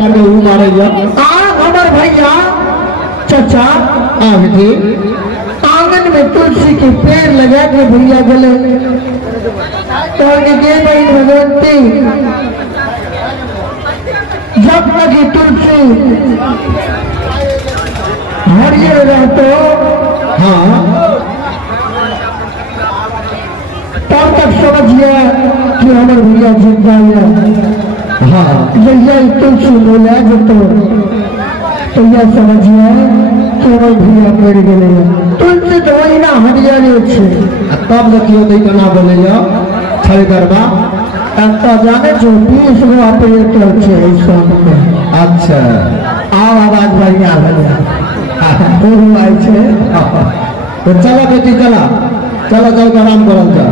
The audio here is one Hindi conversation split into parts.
हमार भैया चाचा आंगन में तुलसी के पेड़ लगा के भैया गले भगवती जब तक तुलसी हरियर रहते तब तक समझिए कि हमारे भैया जिंदा है। जैसे तुलसी बोला तो यह समझिए कि हमारे भैया मर गए। तुलसी तो वही ना हरियाणा तब देखियो तो इतना बोले जाओ छल करवा जाने जो 20 गो ऑपरेटर छे शाम में। अच्छा आवाज बढ़िया लगे आई छे। तो चलो बेटी चला चलो चल कर आराम करल जा।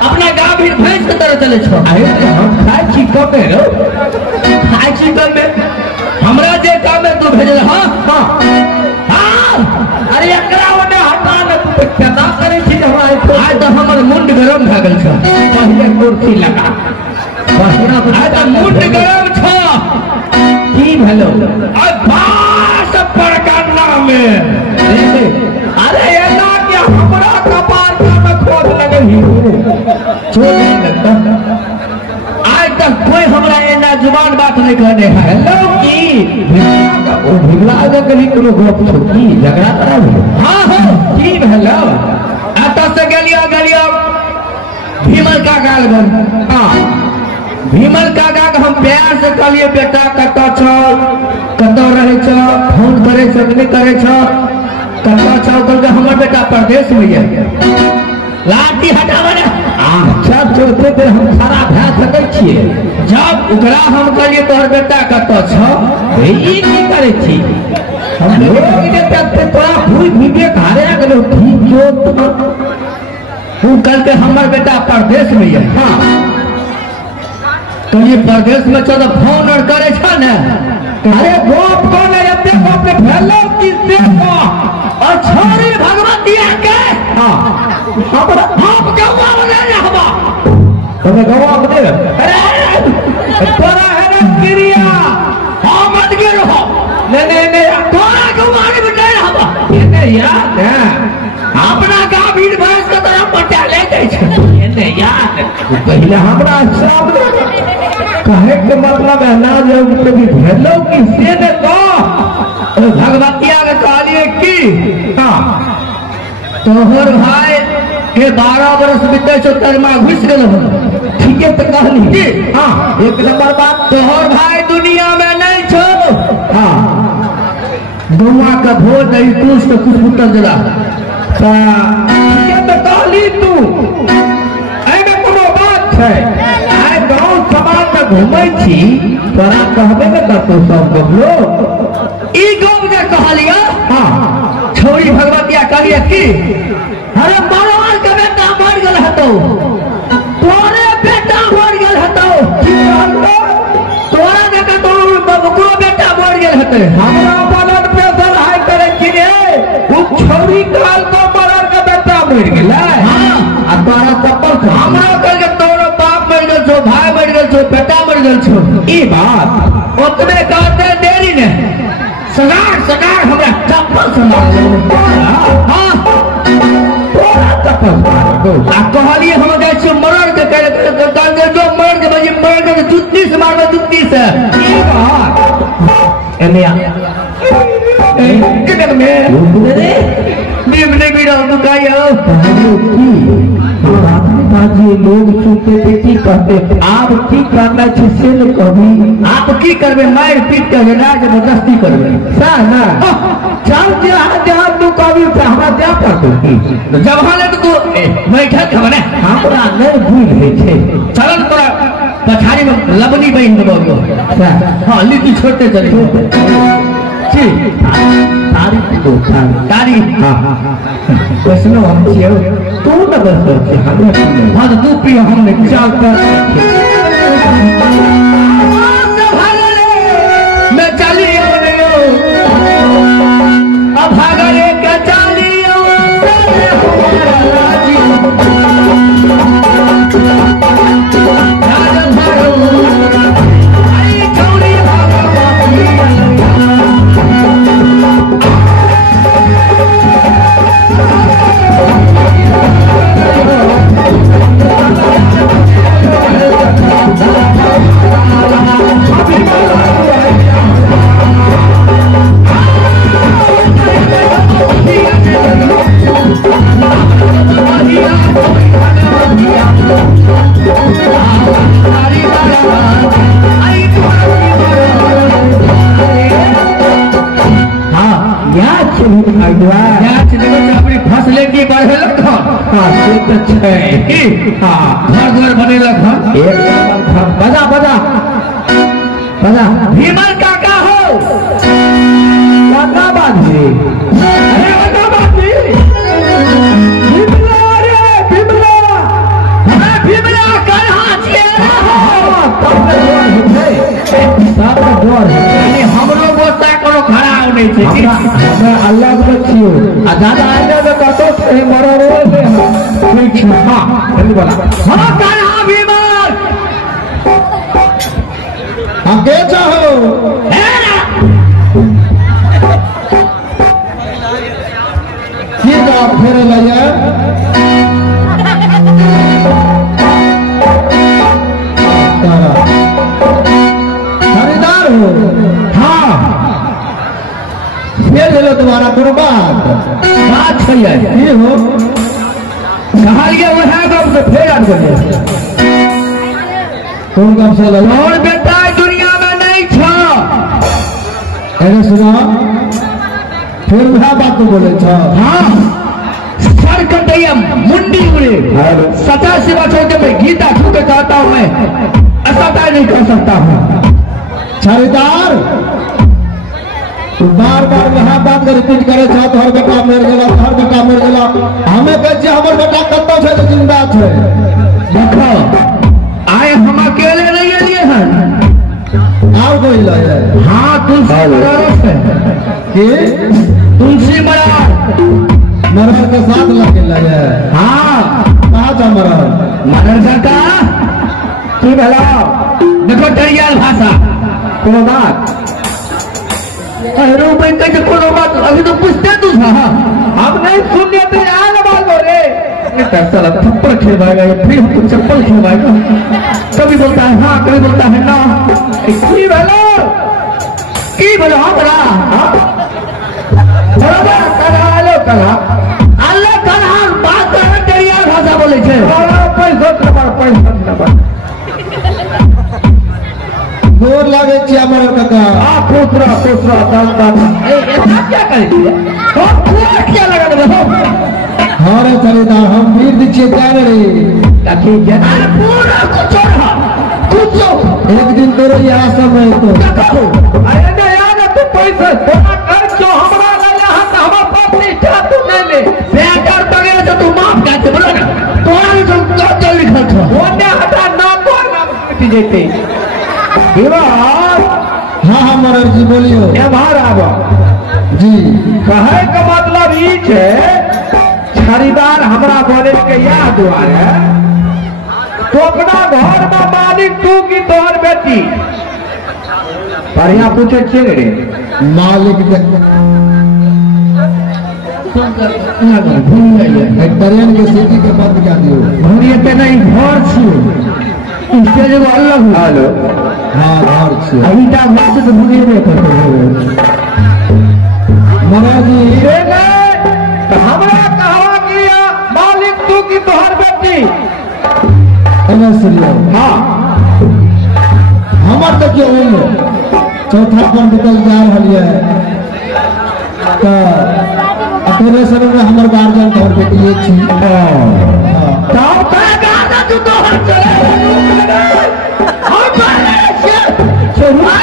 अपना गाभीर भैंस के तरह चले छो। खाई छी कम खाई छी कम में हमरा जे काम में तू भेजल। अरे एकरा ओने हटा न तू केना करे छी हमरा आज तो हमर मुंड गरम भ गेल छ। पहिले कुर्सी लगा आज तो मुंड गरम छ। की भेलो आज बास बड़का नाम में अरे एना के हमरा कपार में खोद लगे छोड़ नहीं लगता। आज तक कोई हमरा एना जुबान बात नहीं कहने है। हेलो की ओ भिगला गली कोनो गप छो की झगड़ा करा भेलो। हां की भेलो आता से गलिया भीमल का गाल गन। भीमल काका के हम प्यार से कहलिए बेटा कत छो कत रहे छो फोन करे छो नहीं करे छो कत छो कहलके हमर बेटा परदेश में है। लाठी हटावे ना सब छोड़ते पे हम सारा भै सकै छियै। जब ओकरा हम कहलिए तोहर बेटा कत छो ई की करे छी हम लोग जे तते तोरा भूल विवेक हारे गेलो ठीक जो तू कल के हमर बेटा परदेश में है। हां तो ये परदेश में चलो फोन और करे छा ने। अरे गोप कोने एते गोप के भेलो किससे को और छोरी भगवती के। हां हमरा आप गवा बने हवा तुम्हें गवा बने। अरे तोरा है ना क्रिया हां मत गिरो ने तोरा गवा नहीं बने हवा ये याद है अपना गांव भीड़ भैंस के तरफ पटा ले जाय छै। ये याद पहले हमरा सब कहे के मतलब है ना जो कभी भेलो कि से ने भगवतिया के कहलिए की हाँ तोहर भाई के 12 वर्ष बीते 14 घुस गए हो ठीक है तो कहली की हाँ एक नंबर बात तोहर भाई दुनिया में नहीं छो हाँ दुआ का भोज नहीं कुछ तो कुछ पुत्र जरा ठीक है तो कहली तू ऐमे कोनो बात है आए गांव समाज में घूमे छी तोरा कहबे न करतो सब लोग ई गांव जे कहलिया हां छोरी भगवतिया कहलिए की अरे बड़वाल के बेटा मर गेल हतो तोरे बेटा मर गेल हतो की कहलो तोरा देखा तो बबको बेटा मर गेल हते हमरा बनन पे सहाय करे छी रे तू छोरी काल को मरर के बेटा मर गेल हां आ तोरा चप्पल हमरा कह के तोरो बाप मर गेल छो भाई मर गेल छो बेटा मर गेल छो ई बात ओतबे कहते देरी ने सगार हमरा चप्पल से मार हां आ कहलिए हम जाए छी मरर के करे जो मर के बजी मर के जुत्ती से मारबे जुत्ती से ई बात एलिया के में रे निमने बिड़ा तो कायो बाजी लोग सुनते बेटी कहते आप की करना से कभी आप की करबे मार पीट के राज जबरदस्ती करबे सा ना चल जहां तू कभी हमरा जा पड़तो जब हाले तो बैठक हमने हमरा नहीं भूल है छे चलन तोरा पछाड़ी में लबनी बहिन देबो हां लीटी छोड़ते चले जी तारीख हाँ वैष्णव हम छियो तू न बस हमें हाँ तू पी हमने चाल कर मैं चली अब भागले क्या चली घर द्वार बने बजा बजा बजा भीमल काका हो काका बाजी अरे काका बाजी भीमला रे भीमला अरे भीमला कहां छिए सब द्वार है हमरो गोता कोनो खड़ा होने छै हमरा अल्लाह के छियो आ दादा आइले तो कतो छै मरो रे ठीक है हां जल्दी बोला हां कहां भीमल हम के चाहो की बात फेरे लइया खरीदार हो हाँ फेर ले तुम्हारा कुर्बान बात सही है ये हो कहालिए वह गम से फेर आठ गए कौन गम से लो और बेटा दुनिया में नहीं था अरे सुना फिर वह बात को बोले था हाँ सर कटैया मुंडी उड़े सदा शिवा छोटे में गीता छू के कहता हूं मैं असता नहीं कर सकता हूं छारीदार तू बार बार वह बात को रिपीट करे था तो हर बेटा मर गया हर बेटा मर गया हमें कहते हमर बेटा कत्तो छे तो जिंदा छे देखो आए हम अकेले नहीं लिए हैं आओ कोई लाए हां तुलसी मरार से के तुलसी मरार मरार के साथ लगे लाए हां कहां था मरार का की भला देखो टरियाल भाषा कोनो बात अरे भाई कैसे कोनो बात अभी तो पूछते तू था हम नहीं सुनने पे आल बात हो रे साला थप्पड़ खिलवाएगा फिर हमको चप्पल खिलवाएगा कभी बोलता है हाँ कभी बोलता है ना कला अल्लाह कला बात करे तेरिया भाषा बोले छे पैसा नंबर गोर लागे छी हमर काका खुश रह दान ए ऐसा क्या करे दिया तो कोट क्या लगा दे हो हरे चलेदार हम वीर दीछे जान रे ताकि जनार पूरा कुछ एक दिन तोरे यहाँ समय तो कहो अरे ना यार तू पैसा थोड़ा कर जो हमरा ले यहाँ तो हमारा पत्नी क्या तू नहीं ले बेकार बगैर से तू माफ कर दे बोलो ना तोरा जो कब लिखल था ओने हटा ना को ना जेते विवाह हाँ मनोहर जी बोलियो ए बाहर आबो जी कहे का मतलब ई छे खरीदार हमरा बोले के याद दुआरे तो अपना घर में मालिक तू की तोहर बेटी बढ़िया पूछे छिए रे मालिक भूल गई ट्रेन के सीटी के बंद कर दियो भूलिए के नहीं घर छी इससे जो अलग हुआ हेलो हाँ घर छी अभी तक घर से तो भूलिए नहीं करते मनोहर जी रे नहीं तो हमरा कहवा किया मालिक तू की तोहर बेटी हेलो सुनियो हाँ हमार तो क्यों उम्र चौथा पर निकल जा रही है तो अकेले समय में हमारे गार्जियन घर बेटी एक छी ताऊ का गाना तू तो हर चले हम बाले से चुमा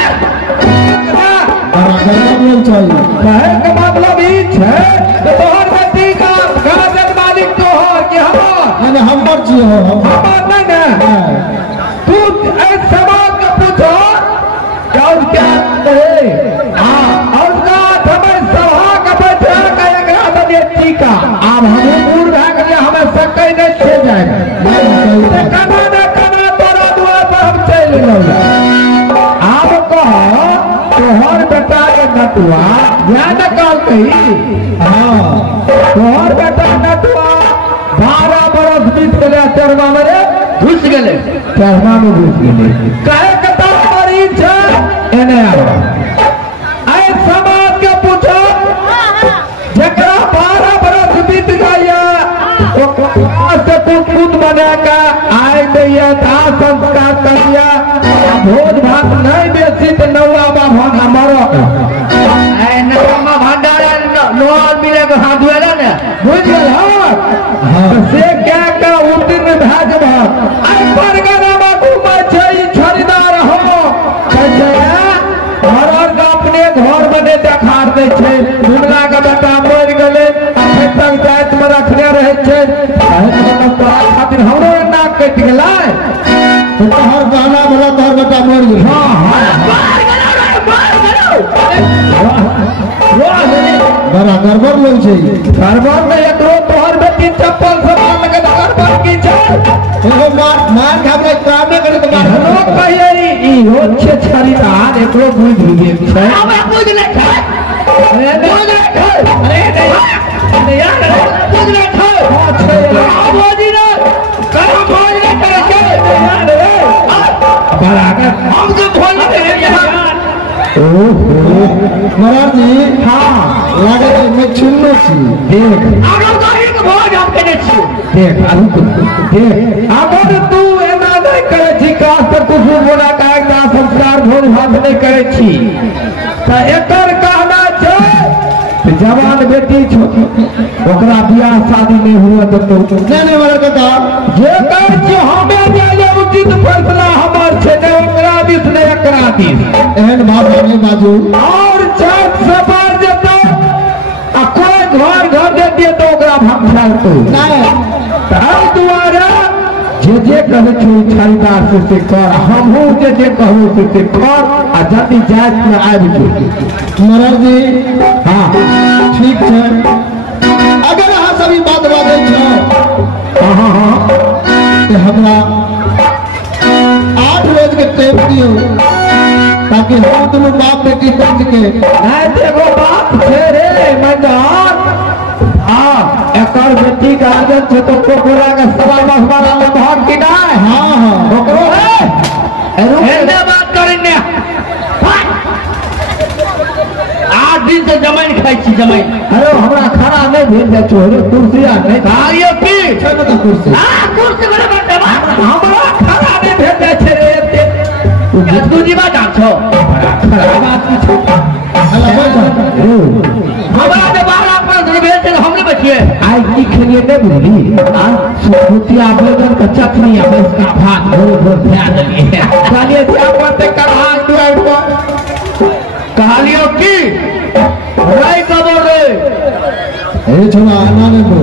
नहीं चाहिए कहे का मतलब ई छे तो तोहर बेटी का गार्जियन मालिक तोहर कि हमार हम पर छी हो हम हमार नहीं ना तू इस समाज का पूछो क्या क्या कहे हाँ और का हमें सभा का बैठा का एक रात टीका अब हमें मूड भाग गया हमें सकई नहीं छे जाएगा कना न कना तोरा दुआ पर हम चल गए आप कहो तोहर बेटा के नटुआ या न काल कही हाँ तोहर बेटा नटुआ 12 बरस बीत गए तेरवा में घुस गए तेरवा में घुस गए कहे कता मरीज है एने आओ ऐ समाज के पूछो जकरा 12 बरस बीत गया से कुछ बना का आए दैया था संस्कार कर दिया भोज भात नहीं बेसी तो नौवा भाग हमारा ए नरमा भंडार लोहार मिले को हाथ धोएला ने बुझ गए हाँ से क्या का उत्तीर्ण भाग भाग आई परगना में घूमे छै ई खरीदार हो कहै घर का अपने घर बने देखार दे छै दुनिया का बेटा मर गेले अखन तक जात में रखने रहे छै तोरा खातिर हमरो नाक कटि गेलै तो तोहर गाना वाला तोहर बेटा मर गई हाँ हाँ मार गलो बड़ा गड़बड़ लोग छै गड़बड़ में एकरो तोहर बेटी चप्पल से मार लगे गड़बड़ की छै एगो मार खाबे काम नहीं करे तो मार हेलो कहिए ई हो छे खरीदार एकरो बुझ गेल छै हमें कुछ नहीं खाए अरे कुछ नहीं खाए अरे नहीं यार कुछ नहीं खाए हां छै बोझी ना करो भोज नहीं करे के यार रे बराबर हम तो भोज नहीं करे यार ओहो मनोहर जी हां लागे छै मैं छुन्नो छी देख आगो गाड़ी के भोज हम केने छी देख आलू देख अगर तू एना नहीं करे छी काज पर कुछ बोला का एकटा संस्कार भोज भात नहीं करे छी त एकर कहना छै जवान बेटी छो ओकरा बियाह शादी नहीं हुआ तो नहीं वाला काका जे कहै छी हमे जे उचित फैसला हमर छै ने ओकरा दिस ने एकरा दिस एहन भाषा नहीं बाजू और चाट से बाहर जेतौ आ कोई घर दे दिए तो ओकरा भगसालतौ नहीं ताहि दुआरे जे कहै छी खरीदार से कर हमहू जे कहू से कर आ जल्दी जांच में आबि जो मनोहर जी हाँ ठीक है अगर अहाँ सभी बात बाजै छौ हाँ हाँ तो हमरा 8 रोज के टाइम दियो ताकि हम दोनों बाप बेटी बच के नहीं देखो बात छे रे मैदान हाँ एकर बेटी का आदत छै तो बोला के सवा मसवारा में भाग की नहीं हाँ हाँ ओकरो है एने बात करेंगे 8 दिन से जमाइन खाई छी जमाइन। अरे हमरा खाना नहीं भेज दे छोरे कुर्सी आ नहीं खाइयो की चलो तो कुर्सी हां कुर्सी बड़े बड़े हमरा खाना नहीं भेज दे छे रे एते तू जी बात छो खराब आदमी छे। अल्लाह बैठ हमरा के बाहर अपन भेज दे हमने बचिए आई की खेलिए नहीं बुझली हां सुतिया बैगन का चटनी आ बस का भात भोर भोर खा देलिए चलिए क्या करते कढ़ा दुआर पर कहालियो की राय कबर रे ए छोरा आना नहीं दो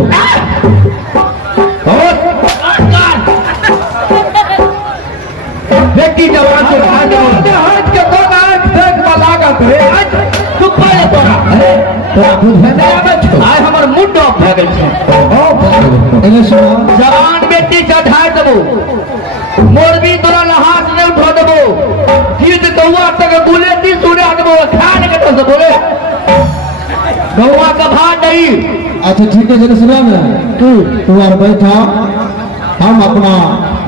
देखी जवान से खा दे हाथ के कोन आंख देख में लागत रे तू पहले तोरा तोरा बुझे नहीं आवे छो आय हमर मुंड ऑफ भ गेल छै एने सुनो जवान बेटी चढ़ा देबो मोरबी तोरा हाथ नहीं उठा देबो गीत गौआ तक बुलेटी सुना देबो खान के तो से बोले गौआ का भात नहीं। अच्छा ठीक है जरा सुनो ना तू और बैठा हम अपना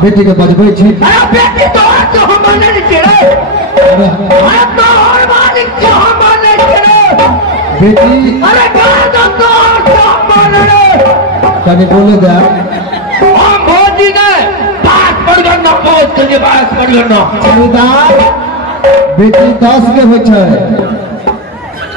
बेटी के बजबै छी अरे बेटी तो हम नहीं चढ़े अरे अरे तो और मालिक जो हम नहीं चढ़े बेटी अरे गाना तो हम नहीं कभी बोले जा हम भोजी ने पास पड़ गना पहुंच के पास पड़ गना जमींदार बेटी 10 के होइ छै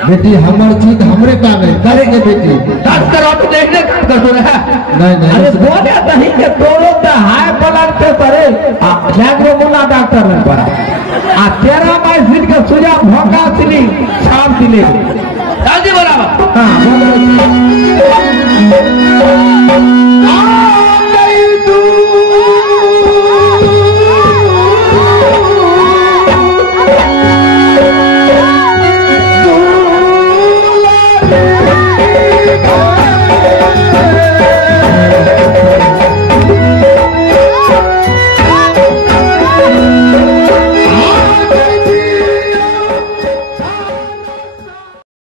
बेटी हमर चीज हमरे काम है करे के बेटी 10 करोड़ तो देखने का कर तो रहा नहीं अरे नहीं बोले नहीं के तोरो तो हाई ब्लड पे पड़े आ जागरो मुन्ना डॉक्टर में पड़ा आ 13 दिन के सुजा भोका सिली छाप दिले दादी बराबर हां बोले